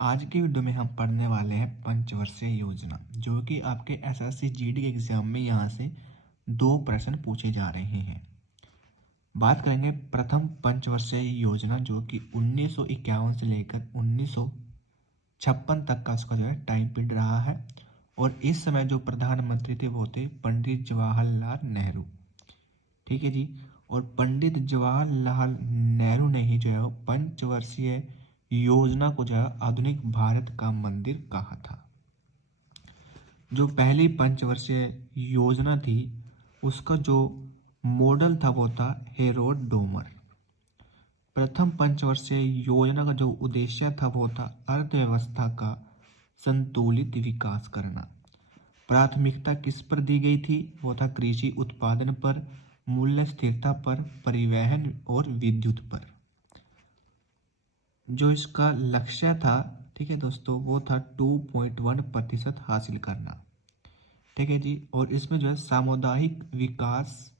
आज की वीडियो में हम पढ़ने वाले हैं पंचवर्षीय योजना, जो कि आपके एसएससी जीडी के एग्जाम में यहाँ से 2 प्रश्न पूछे जा रहे हैं। बात करेंगे प्रथम पंचवर्षीय योजना, जो कि 1951 से लेकर 1956 तक का उसका जो है टाइम पीरियड रहा है। और इस समय जो प्रधानमंत्री थे वो थे पंडित जवाहरलाल नेहरू। ठीक है जी। और पंडित जवाहरलाल नेहरू ने ही जो है पंचवर्षीय योजना को जो है आधुनिक भारत का मंदिर कहा था। जो पहली पंचवर्षीय योजना थी उसका जो मॉडल था वो था हेरोड डोमर। प्रथम पंचवर्षीय योजना का जो उद्देश्य था वो था अर्थव्यवस्था का संतुलित विकास करना। प्राथमिकता किस पर दी गई थी? वो था कृषि उत्पादन पर, मूल्य स्थिरता पर, परिवहन और विद्युत पर। जो इसका लक्ष्य था, ठीक है दोस्तों, वो था 2.1% हासिल करना। ठीक है जी। और इसमें जो है सामुदायिक विकास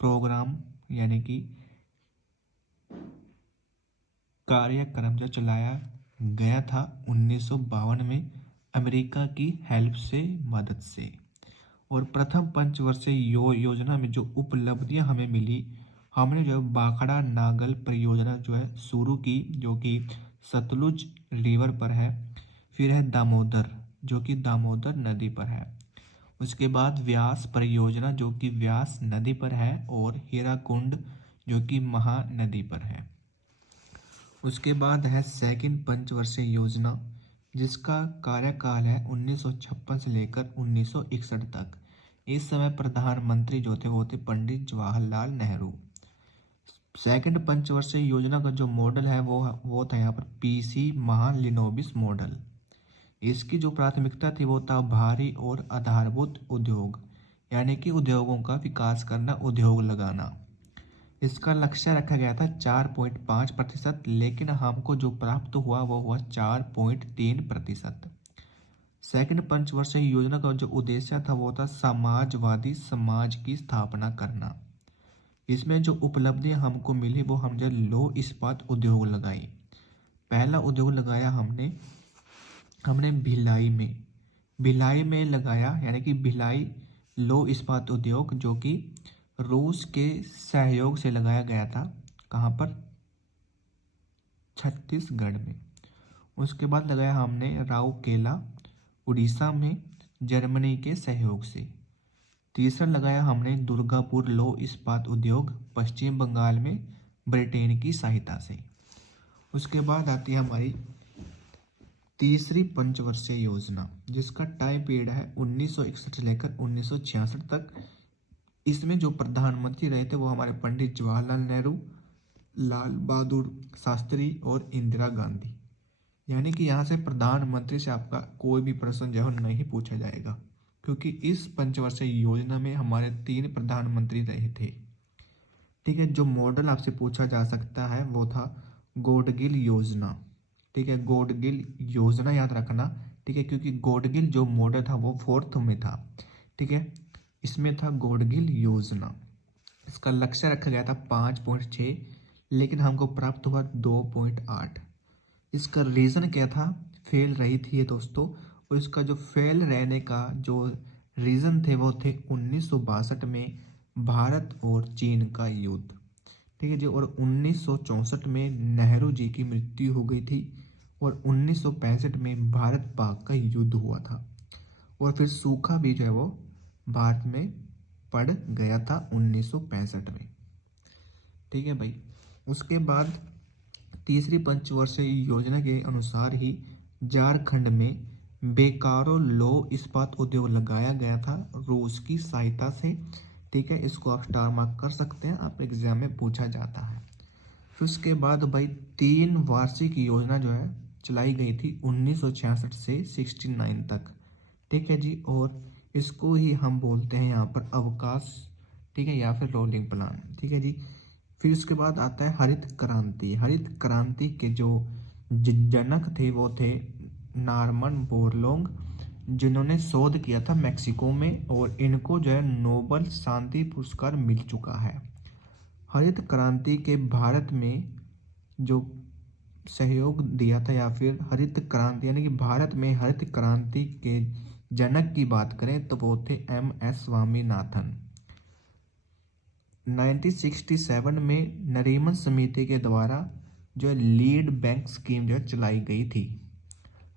प्रोग्राम यानी कि कार्यक्रम जो चलाया गया था 1952 में अमेरिका की हेल्प से, मदद से। और प्रथम पंचवर्षीय योजना में जो उपलब्धियां हमें मिली, हमने जो है बाखड़ा नागल परियोजना जो है शुरू की, जो कि सतलुज रिवर पर है। फिर है दामोदर, जो कि दामोदर नदी पर है। उसके बाद व्यास परियोजना, जो कि व्यास नदी पर है। और हीराकुंड, जो कि महानदी पर है। उसके बाद है सेकंड पंचवर्षीय योजना, जिसका कार्यकाल है 1956 से लेकर 1961 तक। इस समय प्रधानमंत्री जो थे वो थे पंडित जवाहरलाल नेहरू। सेकंड पंचवर्षीय योजना का जो मॉडल है वो था यहाँ पर पीसी महालिनोबिस मॉडल। इसकी जो प्राथमिकता थी वो था भारी और आधारभूत उद्योग, यानी कि उद्योगों का विकास करना, उद्योग लगाना। इसका लक्ष्य रखा गया था 4.5%, लेकिन हमको जो प्राप्त हुआ वो हुआ 4.3%। सेकंड पंचवर्षीय योजना का जो उद्देश्य था वो था समाजवादी समाज की स्थापना करना। इसमें जो उपलब्धियां हमको मिली वो हम जो लौह इस्पात उद्योग लगाई। पहला उद्योग लगाया हमने भिलाई में लगाया, यानी कि भिलाई लौह इस्पात उद्योग, जो कि रूस के सहयोग से लगाया गया था। कहाँ पर? छत्तीसगढ़ में। उसके बाद लगाया हमने राउरकेला उड़ीसा में, जर्मनी के सहयोग से। तीसरा लगाया हमने दुर्गापुर लौह इस्पात उद्योग, पश्चिम बंगाल में, ब्रिटेन की सहायता से। उसके बाद आती है हमारी तीसरी पंचवर्षीय योजना, जिसका टाइम पीरियड है 1961 से लेकर 1966 तक। इसमें जो प्रधानमंत्री रहे थे वो हमारे पंडित जवाहरलाल नेहरू, लाल बहादुर शास्त्री और इंदिरा गांधी। यानी कि यहाँ से प्रधानमंत्री से आपका कोई भी प्रश्न जो है नहीं पूछा जाएगा, क्योंकि इस पंचवर्षीय योजना में हमारे 3 प्रधानमंत्री रहे थे। ठीक है। जो मॉडल आपसे पूछा जा सकता है वो था गॉडगिल योजना। ठीक है, गॉडगिल योजना याद रखना। ठीक है, क्योंकि गॉडगिल जो मॉडल था वो 4th में था। ठीक है, इसमें था गॉडगिल योजना। इसका लक्ष्य रखा गया था 5.6, लेकिन हमको प्राप्त हुआ 2.8। इसका रीज़न क्या था? फेल रही थी ये दोस्तों। और इसका जो फेल रहने का जो रीज़न थे वो थे 1962 में भारत और चीन का युद्ध। ठीक है जी। और 1964 में नेहरू जी की मृत्यु हो गई थी। और 1965 में भारत पाक का युद्ध हुआ था। और फिर सूखा भी जो है वो भारत में पड़ गया था 1965 में। ठीक है भाई। उसके बाद तीसरी पंचवर्षीय योजना के अनुसार ही झारखंड में बेकारो लौह इस्पात उद्योग लगाया गया था रूस की सहायता से। ठीक है, इसको आप स्टार मार्क कर सकते हैं, आप एग्जाम में पूछा जाता है। फिर उसके बाद भाई 3 वार्षिक योजना जो है चलाई गई थी 1966 से 69 तक। ठीक है जी। और इसको ही हम बोलते हैं यहाँ पर अवकाश, ठीक है, या फिर रोलिंग प्लान। ठीक है जी। फिर उसके बाद आता है हरित क्रांति। हरित क्रांति के जो जनक थे वो थे नॉर्मन बोरलॉग, जिन्होंने शोध किया था मेक्सिको में। और इनको जो है नोबल शांति पुरस्कार मिल चुका है। हरित क्रांति के भारत में जो सहयोग दिया था, या फिर हरित क्रांति यानी कि भारत में हरित क्रांति के जनक की बात करें तो वो थे MS स्वामीनाथन। 1967 में नरीमन समिति के द्वारा जो लीड बैंक स्कीम जो चलाई गई थी।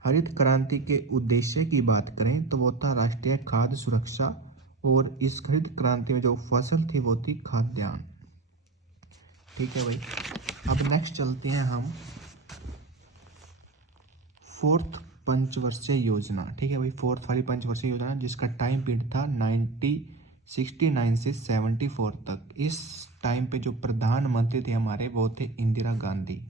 हरित क्रांति के उद्देश्य की बात करें तो वो था राष्ट्रीय खाद्य सुरक्षा, और इस हरित क्रांति में जो फसल थी वो थी खाद्यान्न। ठीक है भाई, अब नेक्स्ट चलते हैं हम फोर्थ पंचवर्षीय योजना। ठीक है भाई, फोर्थ वाली पंचवर्षीय योजना जिसका टाइम पीरियड था 1969 से 74 तक। इस टाइम पे जो प्रधानमंत्री थे हमारे वो थे इंदिरा गांधी।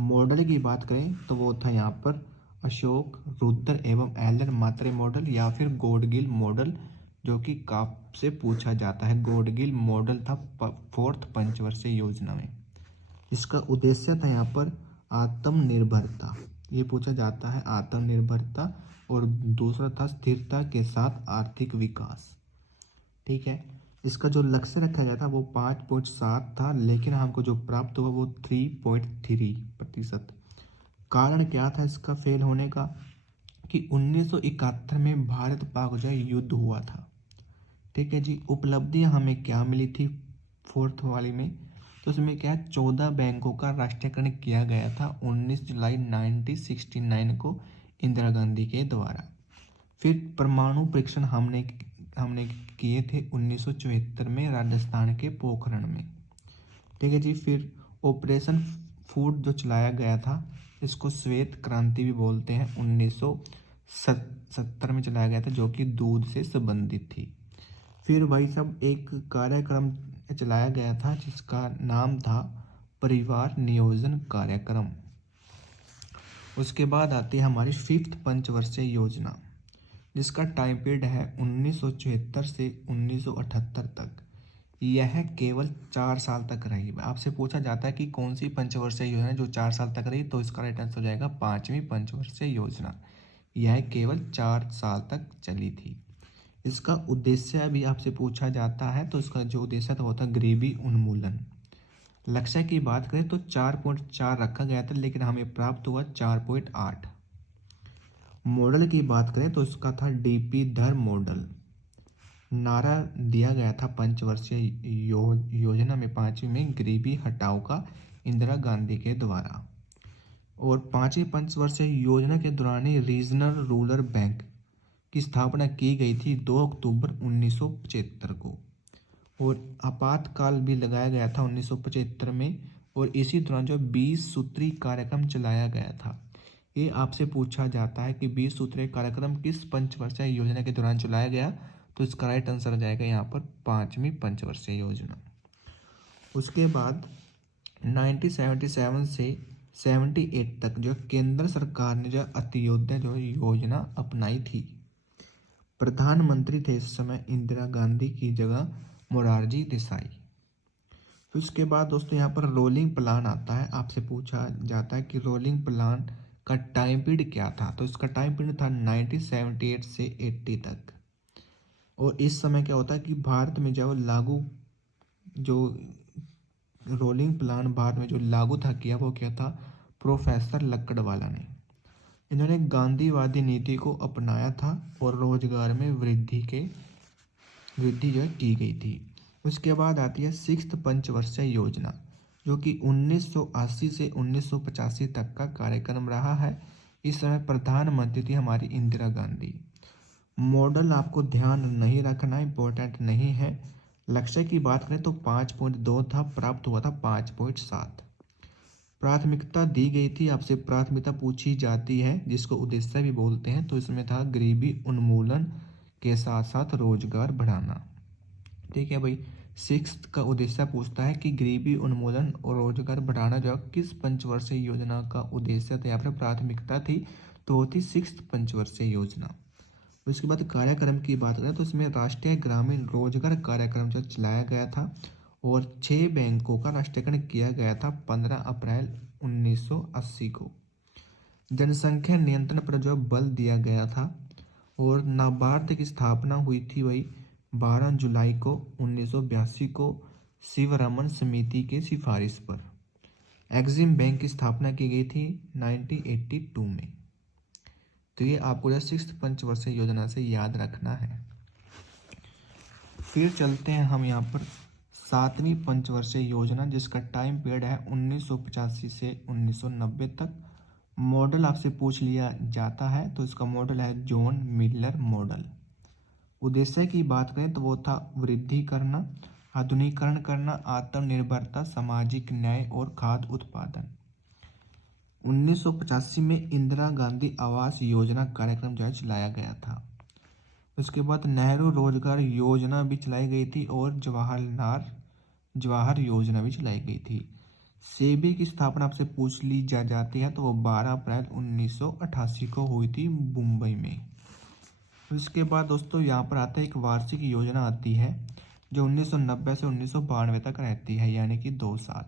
मॉडल की बात करें तो वो था यहाँ पर अशोक, रुद्र एवं एलन मात्रे मॉडल, या फिर गॉडगिल मॉडल, जो कि काप से पूछा जाता है। गॉडगिल मॉडल था फोर्थ पंचवर्षीय योजना में। इसका उद्देश्य था यहाँ पर आत्मनिर्भरता, ये पूछा जाता है, आत्मनिर्भरता, और दूसरा था स्थिरता के साथ आर्थिक विकास। ठीक है, इसका जो लक्ष्य रखा गया था वो 5.7 था, लेकिन हमको जो प्राप्त हुआ वो 3.3%। कारण क्या था इसका फेल होने का, कि 1971 में भारत पाक जो युद्ध हुआ था। ठीक है जी, उपलब्धियां हमें क्या मिली थी फोर्थ वाली में, तो उसमें क्या 14 बैंकों का राष्ट्रीयकरण किया गया था 19 जुलाई 1969 को इंदिरा गांधी के द्वारा। फिर परमाणु परीक्षण हमने किए थे 1974 में राजस्थान के पोखरण में। ठीक है जी, फिर ऑपरेशन फूड जो चलाया गया था, इसको श्वेत क्रांति भी बोलते हैं, 1970 में चलाया गया था, जो कि दूध से संबंधित थी। फिर वही सब एक कार्यक्रम चलाया गया था जिसका नाम था परिवार नियोजन कार्यक्रम। उसके बाद आती है हमारी फिफ्थ पंचवर्षीय योजना, जिसका टाइम पीरियड है 1974 से 1978 तक। यह केवल 4 साल तक रही। आपसे पूछा जाता है कि कौन सी पंचवर्षीय योजना जो 4 साल तक रही, तो इसका राइट आंसर हो जाएगा 5वीं पंचवर्षीय योजना। यह केवल 4 साल तक चली थी। इसका उद्देश्य भी आपसे पूछा जाता है, तो इसका जो उद्देश्य था वो था गरीबी उन्मूलन। लक्ष्य की बात करें तो 4.4 रखा गया था, लेकिन हमें प्राप्त हुआ 4.8। मॉडल की बात करें तो इसका था DP धर मॉडल। नारा दिया गया था पंचवर्षीय योजना में 5वीं में गरीबी हटाओ का इंदिरा गांधी के द्वारा। और 5वीं पंचवर्षीय योजना के दौरान ही रीजनल रूरल बैंक की स्थापना की गई थी 2 अक्टूबर 1975 को। और आपातकाल भी लगाया गया था 1975 में, और इसी दौरान जो 20 सूत्री कार्यक्रम चलाया गया था। ये आपसे पूछा जाता है कि 20 सूत्रीय कार्यक्रम किस पंचवर्षीय योजना के दौरान चलाया गया, तो इसका राइट आंसर हो जाएगा यहाँ पर 5वीं पंचवर्षीय योजना। उसके बाद 1977 से 78 तक जो केंद्र सरकार ने जो अंत्योदय जो योजना अपनाई थी। प्रधानमंत्री थे इस समय इंदिरा गांधी की जगह मोरारजी देसाई। फिर उसके बाद दोस्तों यहाँ पर रोलिंग प्लान आता है। आपसे पूछा जाता है कि रोलिंग प्लान का टाइम पीरियड क्या था, तो इसका टाइम पीरियड था 1978 से 80 तक। और इस समय क्या होता है कि भारत में जो रोलिंग प्लान भारत में जो लागू था किया वो क्या था, प्रोफेसर लकड़वाला ने। इन्होंने गांधीवादी नीति को अपनाया था और रोजगार में वृद्धि जो है की गई थी। उसके बाद आती है 6th पंचवर्षीय योजना, जो कि 1980 से 1985 तक का कार्यक्रम रहा है। इस समय प्रधानमंत्री थी हमारी इंदिरा गांधी। मॉडल आपको ध्यान नहीं रखना, इम्पोर्टेंट नहीं है। लक्ष्य की बात करें तो 5.2 था, प्राप्त हुआ था 5.7। प्राथमिकता दी गई थी, आपसे प्राथमिकता पूछी जाती है जिसको उद्देश्य भी बोलते हैं, तो इसमें था गरीबी उन्मूलन के साथ साथ रोजगार बढ़ाना। ठीक है भाई, 6th का उद्देश्य पूछता है कि गरीबी उन्मूलन और रोजगार बढ़ाना जो किस पंचवर्षीय योजना का उद्देश्य था, यहाँ पर प्राथमिकता थी, तो वो थी 6th पंचवर्षीय योजना। उसके बाद कार्यक्रम की बात करें तो इसमें राष्ट्रीय ग्रामीण रोजगार कार्यक्रम जो चलाया गया था, और 6 बैंकों का राष्ट्रीयकरण किया गया था 15 अप्रैल 1980 को। जनसंख्या नियंत्रण पर जो बल दिया गया था, और नाबार्ड की स्थापना हुई थी वही 12 जुलाई को 1982 को शिवरमन समिति के सिफारिश पर। एग्जिम बैंक की स्थापना की गई थी 1982 में। तो ये आपको जो 6th पंचवर्षीय योजना से याद रखना है। फिर चलते हैं हम यहाँ पर 7वीं पंचवर्षीय योजना, जिसका टाइम पीरियड है 1985 से 1990 तक। मॉडल आपसे पूछ लिया जाता है तो इसका मॉडल है जॉन मिलर मॉडल। उद्देश्य की बात करें तो वो था वृद्धि करना, आधुनिकीकरण करना, आत्मनिर्भरता, सामाजिक न्याय और खाद्य उत्पादन। 1985 में इंदिरा गांधी आवास योजना कार्यक्रम जो है चलाया गया था। उसके बाद नेहरू रोजगार योजना भी चलाई गई थी और जवाहर योजना भी चलाई गई थी। सेबी की स्थापना आपसे पूछ ली जाती है तो वो 12 अप्रैल 1988 को हुई थी मुंबई में। उसके बाद दोस्तों यहाँ पर आता है एक वार्षिक योजना आती है जो 1990 से 1992 तक रहती है, यानी कि 2 साल।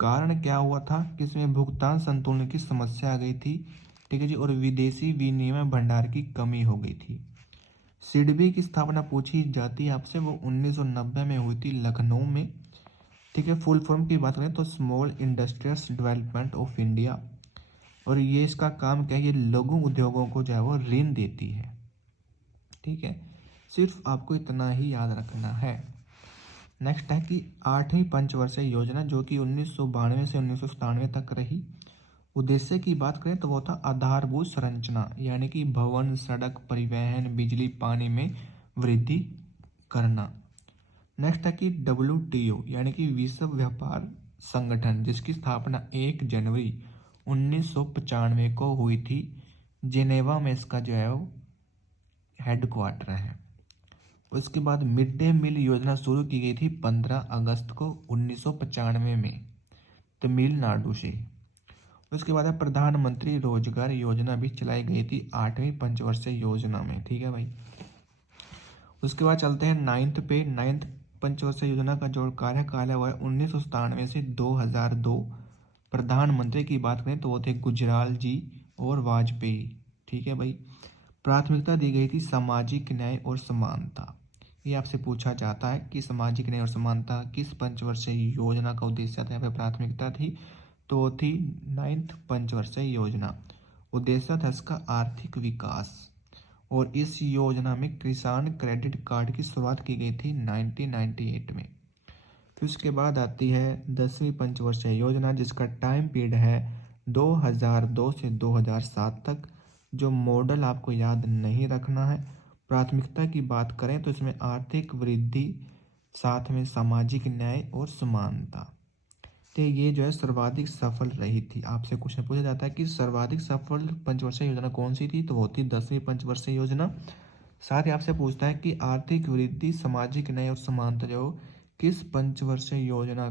कारण क्या हुआ था कि इसमें भुगतान संतुलन की समस्या आ गई थी, ठीक है जी, और विदेशी विनिमय भंडार की कमी हो गई थी। सिडबी की स्थापना पूछी जाती है आपसे, वो 1990 में हुई थी लखनऊ में, ठीक है। फुल फॉर्म की बात करें तो small industries development of India, और ये इसका काम क्या है, ये लघु उद्योगों को जो है वो ऋण देती है, ठीक है। सिर्फ आपको इतना ही याद रखना है। नेक्स्ट है कि 8वीं पंचवर्षीय योजना जो कि 1992 से 1997 तक रही। उद्देश्य की बात करें तो वो था आधारभूत संरचना, यानी कि भवन, सड़क, परिवहन, बिजली, पानी में वृद्धि करना। नेक्स्ट है कि WTO यानी कि विश्व व्यापार संगठन, जिसकी स्थापना 1 जनवरी 1995 को हुई थी। जेनेवा में इसका जो है वो हेडक्वार्टर है। उसके बाद मिड डे मील योजना शुरू की गई थी 15 अगस्त को 1995 में तमिलनाडु से। उसके बाद है प्रधानमंत्री रोजगार योजना भी चलाई गई थी 8वीं पंचवर्षीय योजना में, ठीक है भाई। उसके बाद चलते हैं 9th पंचवर्षीय योजना का जो कार्यकाल है वह 1997 से 2002। प्रधानमंत्री की बात करें तो वो थे गुजराल जी और वाजपेयी, ठीक है भाई। प्राथमिकता दी गई थी सामाजिक न्याय और समानता। ये आपसे पूछा जाता है कि सामाजिक न्याय और समानता किस पंचवर्षीय योजना का उद्देश्य था, यहाँ पे प्राथमिकता थी तो वो थी 9th पंचवर्षीय योजना। उद्देश्य था इसका आर्थिक विकास, और इस योजना में किसान क्रेडिट कार्ड की शुरुआत की गई थी 1998 में। फिर उसके बाद आती है 10वीं पंचवर्षीय योजना, जिसका टाइम पीरियड है 2002 से 2007 तक। जो मॉडल आपको याद नहीं रखना है। प्राथमिकता की बात करें तो इसमें आर्थिक वृद्धि, साथ में सामाजिक न्याय और समानता। तो ये जो है सर्वाधिक सफल रही थी। आपसे क्वेश्चन पूछा जाता है कि सर्वाधिक सफल पंचवर्षीय योजना कौन सी थी, तो वो थी 10वीं पंचवर्षीय योजना। साथ ही आपसे पूछता है कि आर्थिक वृद्धि, सामाजिक न्याय और समानता जो किस पंचवर्षीय योजना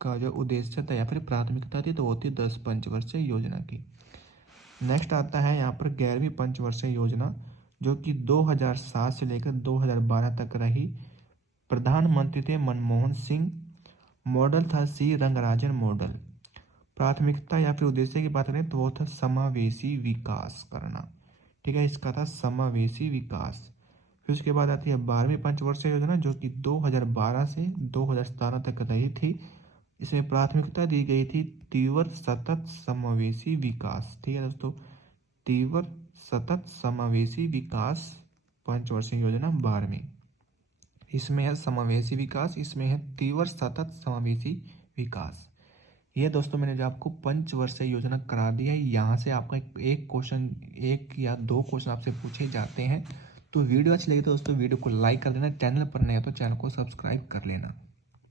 का जो उद्देश्य था या फिर प्राथमिकता थी, तो वो थी 10 पंचवर्षीय योजना की। नेक्स्ट आता है यहाँ पर 11वीं पंचवर्षीय योजना, जो कि 2007 से लेकर 2012 तक रही। प्रधानमंत्री थे मनमोहन सिंह। मॉडल था सी रंगराजन मॉडल। प्राथमिकता या फिर उद्देश्य की बात करें तो वो था समावेशी विकास करना, ठीक है। इसका था समावेशी विकास। फिर उसके बाद आती है 12वीं पंचवर्षीय योजना, जो कि 2012 से 2017 तक रही थी। इसमें प्राथमिकता दी गई थी तीव्र सतत समावेशी विकास, ठीक है दोस्तों। तीव्र सतत समावेशी विकास पंचवर्षीय योजना 12वीं। इसमें है समावेशी विकास, इसमें है तीव्र सतत समावेशी विकास। ये दोस्तों मैंने जो आपको पंचवर्षीय योजना करा दी है। यहाँ से आपका एक क्वेश्चन, 1 या 2 क्वेश्चन आपसे पूछे जाते हैं। तो वीडियो अच्छी लगी तो दोस्तों वीडियो को लाइक कर देना, चैनल पर नए हो तो चैनल को सब्सक्राइब कर लेना।